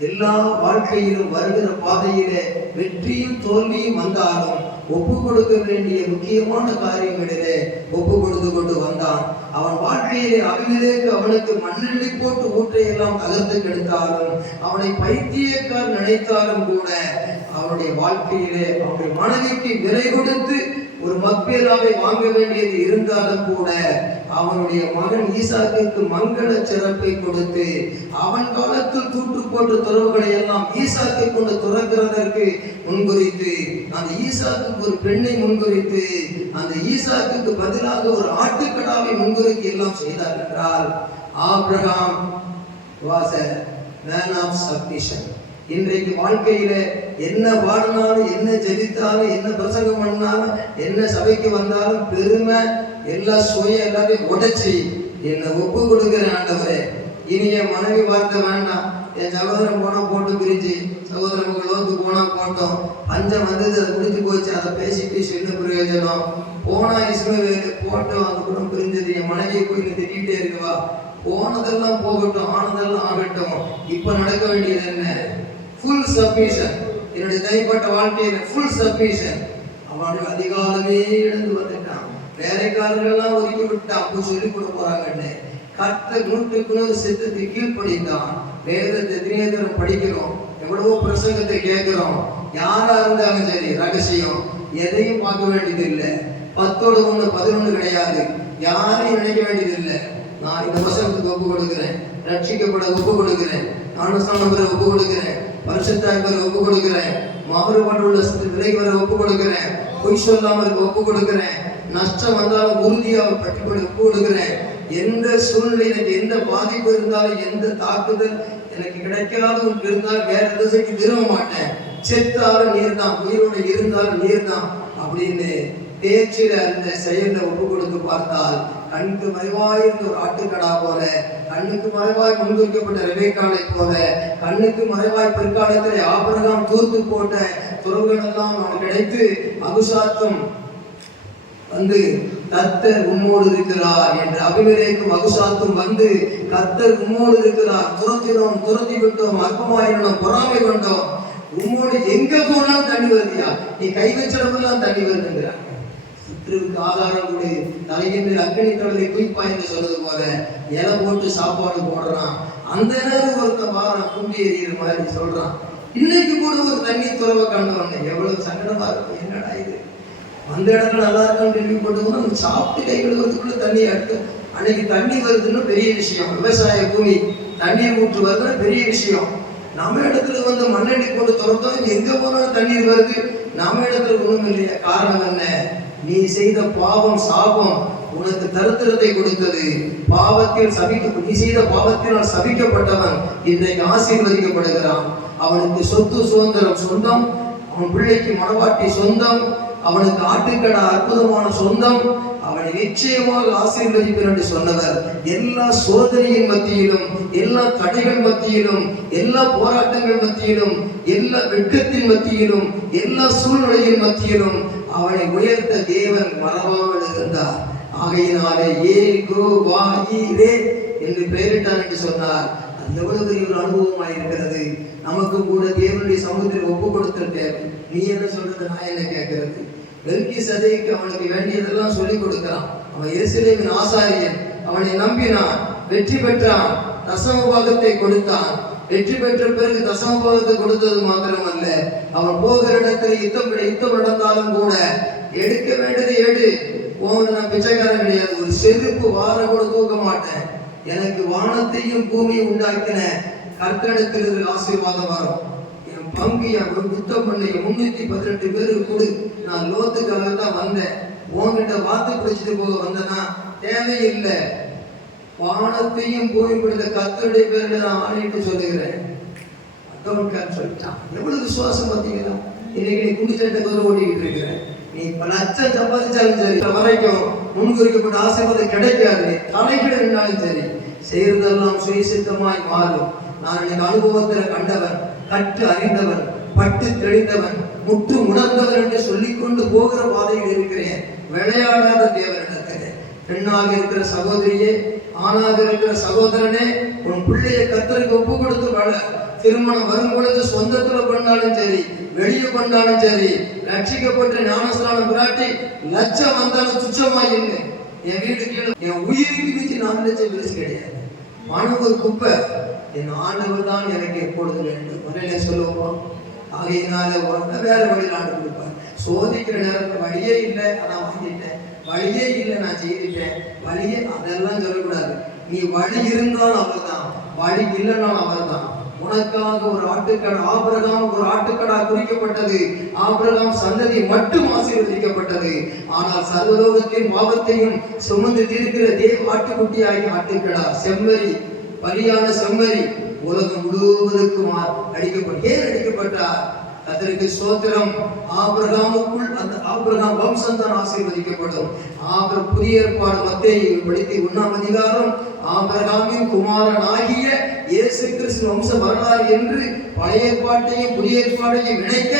எல்லா வாழ்க்கையிலும் வருகிற பாதையிலே வெற்றியும் தோல்வியும் வந்தாலும் ஒப்பு கொடுக்க வேண்டிய முக்கியமான காரியங்களிலே ஒப்பு கொடுத்து கொண்டு வந்தான். அவன் வாழ்க்கையிலே அபிமெலேக்கு அவனுக்கு மண்ணெண்ணி போட்டு ஊற்றை எல்லாம் தகர்த்து கெடுத்தாலும், அவனை பைத்தியக்கார் நினைத்தாலும் கூட, அவனுடைய வாழ்க்கையிலே அவனுடைய மனைவிக்கு விலை கொடுத்து ஒரு மக்பேலாவை வாங்க வேண்டியது இருந்தாலும் கூட, அவனுடைய மகன் ஈசாக்குக்கு மங்கள சிறப்பை கொடுத்து, அவன் காலத்தில் தூற்று போன்ற துறவுகளை எல்லாம் ஈசாக்கை கொண்டு துறக்கிறதற்கு முன்குறித்து, அந்த ஈசாக்குக்கு ஒரு பெண்ணை முன்குறித்து, அந்த ஈசாக்குக்கு பதிலாக ஒரு ஆட்டுக்கடாவை முன்குறித்து எல்லாம் செய்தார் என்றால், Abraham was a man of submission. இன்றைக்கு வாழ்க்கையில என்ன பாடினாலும், என்ன ஜெபித்தாலும், என்ன பிரசங்கம் பண்ணாலும், என்ன சபைக்கு வந்தாலும் பெருமை, எல்லா சுய எல்லாத்தையும் உடைச்சி என்னை ஒப்பு கொடுக்கிறேன் ஆண்டவரே, இனி என் மனைவி பார்க்க வேண்டாம், என் சகோதரன் போனா போட்டு பிரிஞ்சு, சகோதரன் லோத்து போனா போட்டோம், பஞ்சம் வந்தது, அதை முடிஞ்சு போச்சு, அதை பேசி பேசி என்ன பிரயோஜனம், போனா இஸ்மவேலு போட்டோம், அந்த குடும்பம் பிரிஞ்சது, என் மனைவியை போய் திட்டிகிட்டே இருக்குவா, போனதெல்லாம் போகட்டும், ஆனதெல்லாம் ஆகட்டும், இப்ப நடக்க வேண்டியது என்ன? Full submission. என்னுடைய தனிப்பட்ட வாழ்க்கையில ஃபுல் சப்மிஷன். அவனுடைய அதிகாரமே எழுந்து வந்துட்டான். வேலைக்காரர்கள்லாம் ஒதுக்கி விட்டான். அப்போ சொல்லி கொடு போறாங்கன்னு கர்த்தர் 100% சித்தத்தை கீழ்ப்படிந்தான். வேதத்தை தினேதரம் படிக்கிறோம், எவ்வளவோ பிரசங்கத்தை கேட்கிறோம். யாரா இருந்தாலும் சரி, ரகசியம் எதையும் பார்க்க வேண்டியது இல்லை. 10 1 11 கிடையாது. யாரையும் நினைக்க வேண்டியது இல்லை. நான் இந்த வசனத்துக்கு ஒப்பு கொடுக்கிறேன், ரட்சிக்கப்பட ஒப்பு கொடுக்கிறேன், ஞானஸ்நானம் பெற ஒப்பு கொடுக்கிறேன், பரிசுத்தாய் பெற ஒப்பு கொடுக்கிறேன், மாறுபாடுள்ள விலைக்கு வர ஒப்பு கொடுக்கிறேன், பொய் சொல்லாமல் இருக்க ஒப்பு கொடுக்கிறேன், நஷ்டம் வந்தாலும் உறுதியாக பட்டிப்படி ஒப்பு கொடுக்கிறேன். எந்த சூழ்நிலை எனக்கு எந்த பாதிப்பு இருந்தாலும், எந்த தாக்குதல் எனக்கு கிடைக்காத ஒன்று இருந்தாலும் வேற திசைக்கு திரும்ப மாட்டேன். செத்தாலும் நீர் தான், உயிரோடு இருந்தாலும் நீர் தான் அப்படின்னு பேச்சில அந்த செயல ஒப்பு கொடுத்து பார்த்தால், கண்ணுக்கு மறைவாய் இருந்த ஒரு ஆட்டுக்கடா போல, கண்ணுக்கு மறைவாய் முன்வைக்கப்பட்ட ரெபேக்காளை போல, கண்ணுக்கு மறைவாய் பிற்காலத்திலே ஆபிரகாம் தூர்த்து போட்ட துறவுகள் எல்லாம் அவனுக்கு கிடைத்து, அபிஷாத்தம் வந்து கர்த்தர் உம்மோடு இருக்கிறார் என்று அபிமெலேக்கும் அபிஷாத்தும் வந்து, கர்த்தர் உம்மோடு இருக்கிறார், துரத்தினோம், துரத்தி விட்டோம், அற்பமாயினோம், பொறாமை கொண்டோம், உம்மோடு எங்க போனாலும் தண்ணி வருதியா, நீ கை வச்சிடமெல்லாம் தண்ணி வருதுங்கிறாங்க. சுற்றுக்கு ஆதாரம் கூட தலையின்றி அக்னி கடலை குயிப்பா என்று சொல்றது போல இலை போட்டு சாப்பாடு போடுறான். அந்த நேரம் ஒருத்தன் வாரம் கும்பி எறிகிற மாதிரி சொல்றான். இன்னைக்கு கூட ஒரு தண்ணி துறவை கண்டவங்க எவ்வளவு சங்கடமா இருக்கும். என்னடா இது, அந்த இடத்துல நல்லா இருக்கும் கேள்விப்பட்டதுன்னா நம்ம சாப்பிட்டு கை கழுவுறதுக்குள்ள தண்ணி அடுக்கும். அன்னைக்கு தண்ணி வருதுன்னு பெரிய விஷயம். விவசாய பூமி தண்ணீர் ஊற்று வருதுன்னா பெரிய விஷயம். நம்ம இடத்துல வந்து மண்ணெண்ணி போட்டு துறந்தோம், எங்க போனாலும் தண்ணீர் வருது, நம்ம இடத்துல ஒண்ணும் இல்லையா? காரணம் என்ன? நீ செய்த பாவம் சாபம் உனக்கு தரித்திரத்தை கொடுத்தது. பாவத்தில் நீ செய்த பாவத்தினால் சபிக்கப்பட்டவன் இன்றைக்கு ஆசீர்வதிக்கப்படுகிறான். அவனுக்கு சொத்து சுதந்திரம் சொந்தம், அவன் பிள்ளைக்கு மனவாட்டி சொந்தம், அவனுக்கு ஆட்டுக்கடா அற்புதமான சொந்தம். அவனை நிச்சயமாக ஆசீர்வதிப்பேன் என்று சொன்னவர் எல்லா சோதனையின் மத்தியிலும், எல்லா தடைகள் மத்தியிலும், எல்லா போராட்டங்கள் மத்தியிலும், எல்லா வெட்கத்தின் மத்தியிலும், எல்லா சூழ்நிலையின் மத்தியிலும் அவனை உயர்த்த தேவன் மறவாமல் இருந்தார். ஆகையினாலே ஏகோவாயிரே என்று பெயரிட்டார் என்று சொன்னார். அது எவ்வளவு பெரிய ஒரு அனுபவமாக இருக்கிறது. நமக்கு கூட தேவனுடைய சமூகத்தில் ஒப்பு கொடுத்த தேவை. நீ என்ன சொல்றது, நான் என்ன கேட்கறது? மெல்கிசேதேக்கு அவனுக்கு வேண்டியதெல்லாம் சொல்லிக் கொடுக்கிறான். அவன் எருசலேமின் ஆசாரியன். அவனை நம்பினான், வெற்றி பெற்றான், தசம பாகத்தை கொடுத்தான். வெற்றி பெற்ற பிறகு தசம பாகத்தை கொடுத்தது மாத்திரமல்ல, அவன் போகிற இடத்துல யுத்தம் நடந்தாலும் கூட எடுக்க வேண்டியது எடு. நான் பிச்சைக்காரன் கிடையாது, ஒரு செருப்பு வார கூட தூக்க மாட்டேன். எனக்கு வானத்தையும் பூமியை உண்டாக்கின கர்த்தரிடத்தில் ஆசீர்வாதம் வரும். என் பங்கு யுத்தம் பண்ண 318 பேருக்கு கொடு. நான் லோத்துக்காக தான் வந்தேன். உன்கிட்ட வார்த்தை பிடிச்சிட்டு போக வந்தேன்னா தேவையில்லை. வானத்தையும் பூமி கொடுத்த கர்த்தருடைய பேர்ல நான் ஆணையிட்டு சொல்லுகிறேன். சொல்லிட்டான். எவ்வளவு விசுவாசம் பார்த்தீங்கன்னா, இன்னைக்கு நீ குடிச்சட்டை குதிரை ஓட்டிக்கிட்டு இருக்கிறேன். நீ லட்சம் சம்பாதிச்சாலும் சரி வரைக்கும் முன்குறிக்கப்பட்ட ஆசீர்வாதம் கிடைக்காது. நீ தலைகிட நின்றாலும் சரி செய்யறதெல்லாம் சுயசித்தமாய் மாறும். நான் எனக்கு அனுபவத்தில் கண்டவன், கற்று அறிந்தவன், பட்டு தெளிந்தவன், முற்று உணர்ந்தவன் என்று சொல்லிக்கொண்டு போகிற பாதையில் இருக்கிறேன். விளையாடாத தேவனிடத்தில் பெண்ணாக இருக்கிற சகோதரியே, ஆணாக இருக்கிற சகோதரனே, உன் பிள்ளையை கர்த்தருக்கு ஒப்பு கொடுத்து வள. திருமணம் வரும் பொழுது சொந்தத்துல பண்ணாலும் சரி, வெளியே பண்ணாலும் சரி, ரட்சிக்கப்பட்ட ஞானஸ்நானம் பிராட்டி லட்சம் வந்தாலும் துச்சமா இல்லை. என் வீட்டு கீழே என் உயிருக்கு மிஞ்சி 4 லட்சம் பெருசு கிடையாது. மனம் ஒரு குப்பை. என் ஆண்டவர் தான் எனக்கு எப்பொழுது வேண்டும் முறையில சொல்லுவோம். ஆகையினால உடனே வேற வழியில் ஆண்டு கொடுப்பார். சோதிக்கிற நேரத்தில் வழியே இல்லை, அதான் வாங்கிட்டேன், வழியே இல்லை நான் செய்துட்டேன், வழியே அதெல்லாம் சொல்லக்கூடாது. நீ வழி இருந்தால் அவர் தான், வழி இல்லைனாலும் அவர் தான். உனக்காக ஒரு ஆட்டுக்கடா, ஆபிரகாம் ஒரு ஆட்டுக்கடா குறிக்கப்பட்டது. ஆபிரகாம் சந்ததி மட்டும் ஆசீர்வதிக்கப்பட்டது. ஆனால் சர்வலோகத்தின் பாவத்தையும் சுமந்து தீர்க்கிற தேவ ஆட்டுக்குட்டியாகி ஆட்டுக்கடா, செம்மறி, பலியான செம்மறி உலகம் முழுவதற்கும் அடிக்கப்பட்ட. ஏன் அடிக்கப்பட்டார்? கர்த்தருக்கு ஸ்தோத்திரம். ஆபிரகாமுக்குள் அந்த ஆபிரகாம் வம்சம் தான் ஆசீர்வதிக்கப்படும். புதிய ஏற்பாடு மத்தேயு படித்து 1ஆம் அதிகாரம் ஆபிரகாமின் குமாரன் ஆகிய இயேசு கிறிஸ்து வம்ச வரலாறு என்று பழைய ஏற்பாட்டையும் புதிய ஏற்பாட்டையும் இணைக்க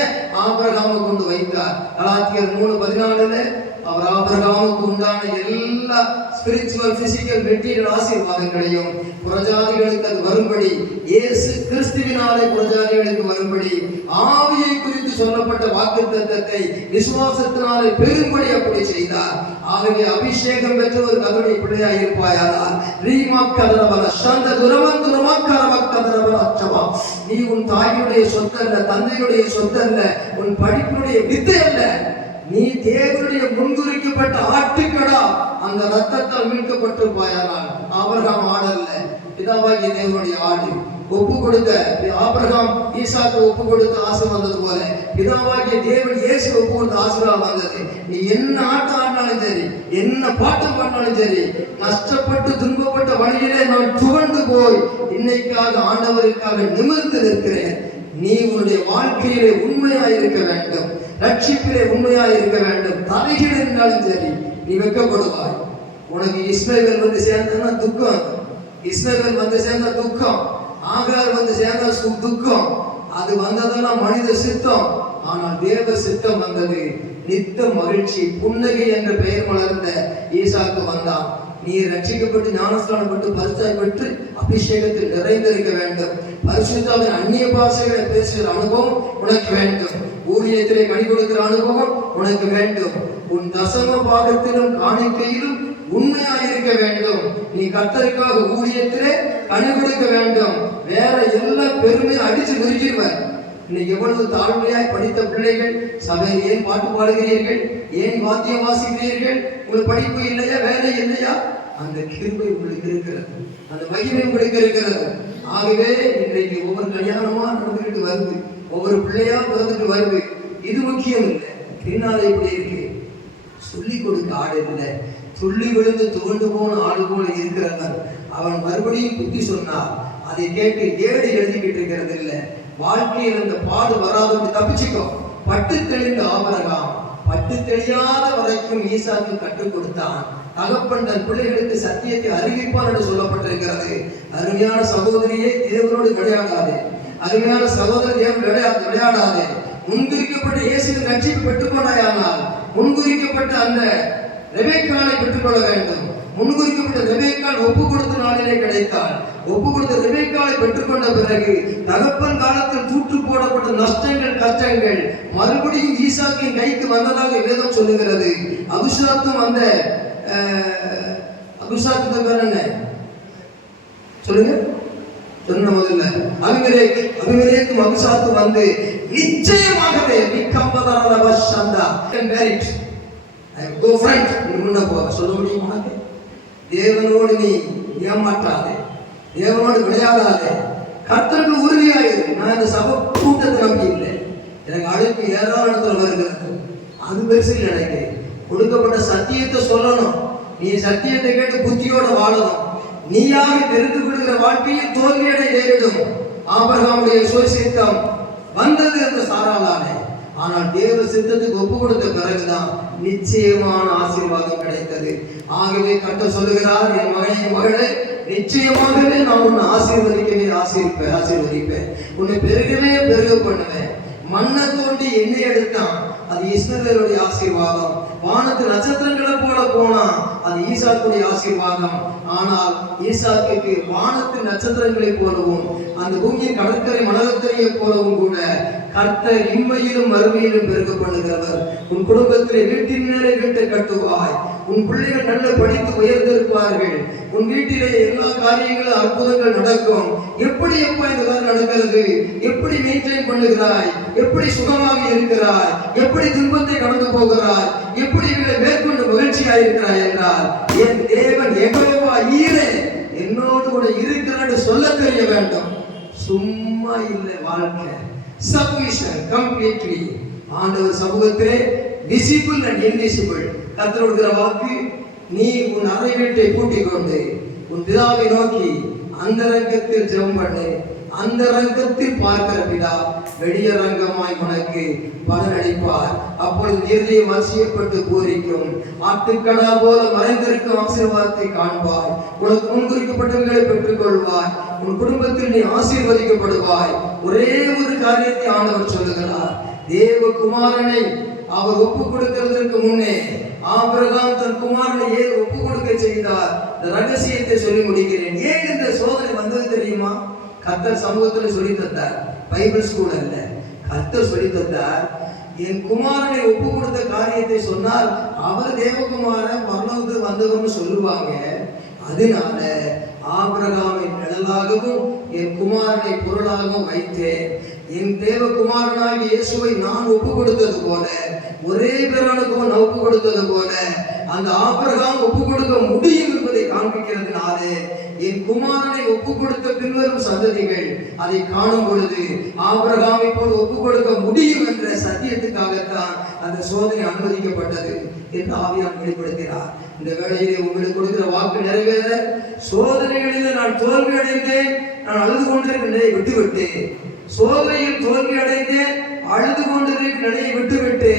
ஆபிரகாமை கொண்டு வைத்தார். கலாத்தியர் 3:14 அவர் ஆபிரகாமுக்கு உண்டான எல்லா ஸ்பிரிச்சுவல், பிசிக்கல், மெட்டீரியல் ஆசீர்வாதங்களையும் புறஜாதிகளுக்கு அது வரும்படி, இயேசு கிறிஸ்துவினாலே புறஜாதிகளுக்கு வரும்படி ஆவியை குறித்து சொல்லப்பட்ட வாக்குத்தத்தத்தை விசுவாசத்தினாலே பெரும்படி அப்படி செய்தார். ஆகவே அபிஷேகம் பெற்ற ஒரு கர்த்தருடைய பிள்ளையாய் இருப்பாயானால் நீ உன் தாயுடைய சொத்து அல்ல, தந்தையுடைய சொத்து அல்ல, உன் படிப்புடைய வித்தை அல்ல. நீ தேவனுடைய முன்குறிக்கப்பட்ட ஆட்டுக்கடா. அந்த ரத்தத்தால் மீட்கப்பட்டிருப்பாயானால் ஆபிரகாம் ஆடல்ல, பிதாவாகிய தேவனுடைய ஆடு. ஒப்பு கொடுத்த ஆபிரகாம் ஈசாக்கு ஒப்பு கொடுத்த ஆசை வந்தது போல பிதாவாகிய தேவன் இயேசு ஒப்பு கொடுத்த ஆசீர்வாதம் வந்தது. நீ என்ன ஆட்டம் ஆடினாலும் சரி, என்ன பாட்டம் பாடினாலும் சரி, கஷ்டப்பட்டு துன்பப்பட்ட வழியிலே நான் துவண்டு போய் இன்னைக்காக ஆண்டவருக்காக நிமிர்ந்து நிற்கிறேன். நீ உன்னுடைய வாழ்க்கையிலே உண்மையாயிருக்க வேண்டும், ரட்சிப்பிலே உண்மையாயிருக்க வேண்டும். தலைகீழ் இருந்தாலும் சரி நீ வெட்கப்படுவாய். உனக்கு இஸ்மவேல் வந்து சேர்ந்தா துக்கம், இஸ்மவேல் வந்து சேர்ந்த துக்கம், ஆகார் வந்து சேர்ந்த துக்கம். அது வந்ததெல்லாம் மனித சித்தம். ஆனால் தேவ சித்தம் வந்தது. நித்த மகிழ்ச்சி, புன்னகை என்ற பெயர் மலர்ந்த ஈசாக்கு வந்தான். நீ ரட்சிக்கப்பட்டு ஞானஸ்தானம் பெற்று பரிசுத்தாய் பெற்று அபிஷேகத்தில் நிறைந்திருக்க வேண்டும். பரிசுத்தாவின் அந்நிய பாஷைகளை பேசுகிற அனுபவம் உனக்கு வேண்டும். ஊழியத்திலே கனி கொடுக்கிற அனுபவம் உனக்கு வேண்டும். உன் தசம பாகத்திலும் காணிக்கையிலும் உண்மையாயிருக்க வேண்டும். நீ கர்த்தருக்காக ஊழியத்திலே கனி கொடுக்க வேண்டும். வேற எல்லா பெருமையும் அடிச்சு நொறுக்கிடுவார். இன்னைக்கு எவ்வளவு தாழ்மையாய் படித்த பிள்ளைகள் சபையில் ஏன் பாட்டு பாடுகிறீர்கள், ஏன் வாத்தியம் வாசிக்கிறீர்கள்? உங்களுக்கு படிப்பு இல்லையா, வேலை இல்லையா? அந்த கிருபை உங்களுக்கு இருக்கிறது, அந்த மகிமை உங்களுக்கு இருக்கிறது. ஆகவே இன்றைக்கு ஒவ்வொரு கல்யாணமா நடந்துகிட்டு வருது, ஒவ்வொரு பிள்ளையா பிறந்துட்டு வருது. இது முக்கியம் இல்லை. பின்னாலே இப்படி இருக்கு, சொல்லிக் கொடுக்க ஆடு இல்லை. துள்ளி விழுந்து துவண்டு போன ஆடு போல இருக்கிறவன் அவன் மறுபடியும் புத்தி சொன்னார். அதை கேட்டு ஏடு எழுதிக்கிட்டு இருக்கிறது இல்லை. வாழ்க்கையில் அந்த பாடு வராதபடி தப்பிச்சுக்கோ. பட்டு தெளிந்த ஆபிரகாம் பட்டு தெளியாத வரைக்கும் ஈசாக்கு கற்றுக் கொடுத்தான். தகப்பன் தன் பிள்ளைகளுக்கு சத்தியத்தை அறிவிப்பார் என்று சொல்லப்பட்டிருக்கிறது. அருமையான சகோதரியை தேவனோடு விளையாடாதே, அருமையான சகோதரி தேவன் விளையாடாதே. முன்குறிக்கப்பட்ட இயேசுவின் ரட்சிப்பு பெற்றுக்கொண்டாயானால் முன்குறிக்கப்பட்ட அந்த ரெபெக்காளை பெற்றுக்கொள்ள வேண்டும். முன்குறிக்கப்பட்ட ரெபெக்காள் ஒப்பு கொடுத்த நாளிலே கிடைத்தாள். ஒப்பு கொடுத்த ரெபெக்காளை பெற்றுக்கொண்ட பிறகு தகப்பன் காலத்தில் தூற்று போடப்பட்ட நஷ்டங்கள், கஷ்டங்கள் மறுபடியும் ஈசாக்கின் கைக்கு வந்ததாக வேதம் சொல்லுகிறது. அபிஷாத்தும் அந்த அபிஷாத்துக்கு பேர் என்ன சொல்லுங்க, சொன்ன முதல்ல அபிமெலேக்கும் அபிஷாத்து வந்து நிச்சயமாகவே சொல்ல முடியும். உனக்கு தேவனோடு நீ ஏமாற்றாதே, தேவனோடு விளையாடாதே, கர்த்தருக்கு உறுதியாயிரு. நான் இந்த சபை கூட்டத்தை நம்பி இல்லை, எனக்கு அழைப்பு ஏராளத்தில் வருகிறது. அது பெருசு எனக்கு கொடுக்கப்பட்ட சத்தியத்தை சொல்லணும். நீ சத்தியத்தை கேட்டு புத்தியோட வாழணும். நீயாக தெரிந்து கொள்கிற வாழ்க்கையில் தோல்வியடை நேரிடும். ஆபிரகாமுடைய சுயசித்தம் வந்தது அந்த சாராளானே. ஆனால் தேவ சித்தத்துக்கு ஒப்பு கொடுத்த பிறகுதான் நிச்சயமான ஆசீர்வாதம் கிடைத்தது. ஆகவே கர்த்தர் சொல்லுகிறார், என் மகனே, என் மகளே, நிச்சயமாகவே நான் உன்னை ஆசீர்வதிப்பேன், உன்னை பெருகவே பெருக பண்ணுவேன். மண்ணை தோண்டி எண்ணெய் எடுத்தான், அது இஸ்மவேலுடைய ஆசீர்வாதம். வானத்து நட்சத்திரங்களை போல போனா, அது ஈசாக்குடைய ஆசீர்வாதம். ஆனால் ஈசாக்கு வானத்து நட்சத்திரங்களை போலவும் அந்த பூமியின் கடற்கரை மணலத்தரையை போலவும் கூட கர்த்தர் இம்மையிலும் மறுமையிலும் பெருக பண்ணுகிறவர். உன் குடும்பத்திலே வீட்டின் மேலே வீட்டை கட்டுவாய். உன் பிள்ளைகள் நல்ல படித்து உயர்ந்திருப்பார்கள். உன் வீட்டிலே எல்லா காரியங்களும் அற்புதங்கள் நடக்கும். எப்படி எப்ப இந்த காரியம் நடக்கிறது? எப்படி மெயின்டைன் பண்ணுகிறாய்? எப்படி சுகமாக இருக்கிறாய்? எப்படி துன்பத்தை கடந்து போகிறாய்? எப்படி இவளை மேற்கொண்டு மகிழ்ச்சியாக இருக்கிறாய் என்றால், என் தேவன் யெகோவா ஈரே என்னோடு கூட இருக்கிறான்னு சொல்ல தெரிய வேண்டும். சும்மா இல்லை வாழ்க்கை. சப்மிஷன் கம்ப்ளீட்லி ஆண்டவர் சமூகத்திலே விசிபிள் அண்ட் இன்விசிபிள். கர்த்தருடைய வாக்கு, நீ உன் அறை வீட்டை பூட்டிக் கொண்டு உன் பிதாவை நோக்கி அந்தரங்கத்தில் ஜெபம் பண்ணு. அந்தரங்கத்தில் பார்க்கிற பிதா வெளியரங்கமாய் உனக்கு பலனளிப்பார். அப்பொழுது இருதயம் வசியப்பட்டு பூரிக்கும். ஆட்டுக்கடா போல மறைந்திருக்கும் ஆசீர்வாதத்தை காண்பாய். உனக்கு முன்குறிக்கப்பட்டவர்களை பெற்றுக் கொள்வாய். உன் குடும்பத்தில் நீ ஆசீர்வதிக்கப்படுவாய். ஒரே ஒரு காரியத்தை ஆண்டவர் சொல்லுகிறார். தேவகுமாரனை அவர் ஒப்பு கொடுக்கிறதற்கு முன்னே ஆபிரகாம் தன் குமாரனை ஏன் ஒப்பு கொடுக்க செய்தார்? இந்த ரகசியத்தை சொல்லி முடிக்கிறேன். ஏன் இந்த சோதனை வந்தது தெரியுமா? கர்த்தர் சமூகத்தில் சொல்லி தந்தார். பைபிள் ஸ்கூல் அல்ல, கர்த்தர் சொல்லி தந்தார். என் குமாரனை ஒப்பு கொடுத்த காரியத்தை சொன்னால் அவர் தேவகுமாரன் பரலோகத்துக்கு வந்தவர்னு சொல்லுவாங்க. அதனால ஆபிரகாமை நிழலாகவும் என் குமாரனை பொருளாகவும் வைத்தேன். என் தேவகுமாரனாகிய இயேசுவை நான் ஒப்பு கொடுத்தது போல, ஒரே பேரானுக்கு நான் ஒப்பு கொடுத்தது போல அந்த ஆபிரகாம் ஒப்பு கொடுக்க முடியும் என்பதை காண்பிக்கிறதுனாலே என் குமாரனை ஒப்பு கொடுத்த பின்வரும் சந்ததிகள் அதை காணும் பொழுது ஆபிரகாமை போல் ஒப்பு கொடுக்க முடியும் என்ற சத்தியத்துக்காகத்தான் அந்த சோதனை அனுமதிக்கப்பட்டது என்று ஆவியார் வெளிப்படுத்தினார். இந்த வேளையிலே உங்களுக்கு கொடுக்கிற வாக்கு நிறைவேற, சோதனைகளில் நான் தோல்வி அடைந்தேன், நான் அழுது கொண்டிருக்கிற நிலையை விட்டுவிட்டேன். சோதனையில் தோல்வி அடைந்தேன், அழுது கொண்டிருக்கிற நிலையை விட்டுவிட்டு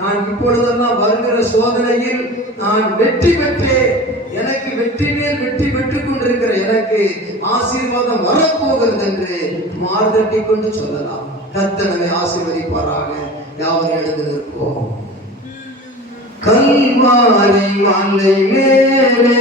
நான் இப்பொழுதெல்லாம் வருகிற சோதனையில் நான் வெற்றி பெற்றேன். எனக்கு வெற்றி மேல் வெற்றி பெற்றுக் கொண்டிருக்கிற எனக்கு ஆசீர்வாதம் வரப்போகிறது என்று மார்தட்டி கொண்டு சொல்லலாம். கர்த்தர் நம்மை ஆசீர்வதிப்பாராக. யாவரும் எழுந்து நிற்போம். கல்வாரி மலை மேலே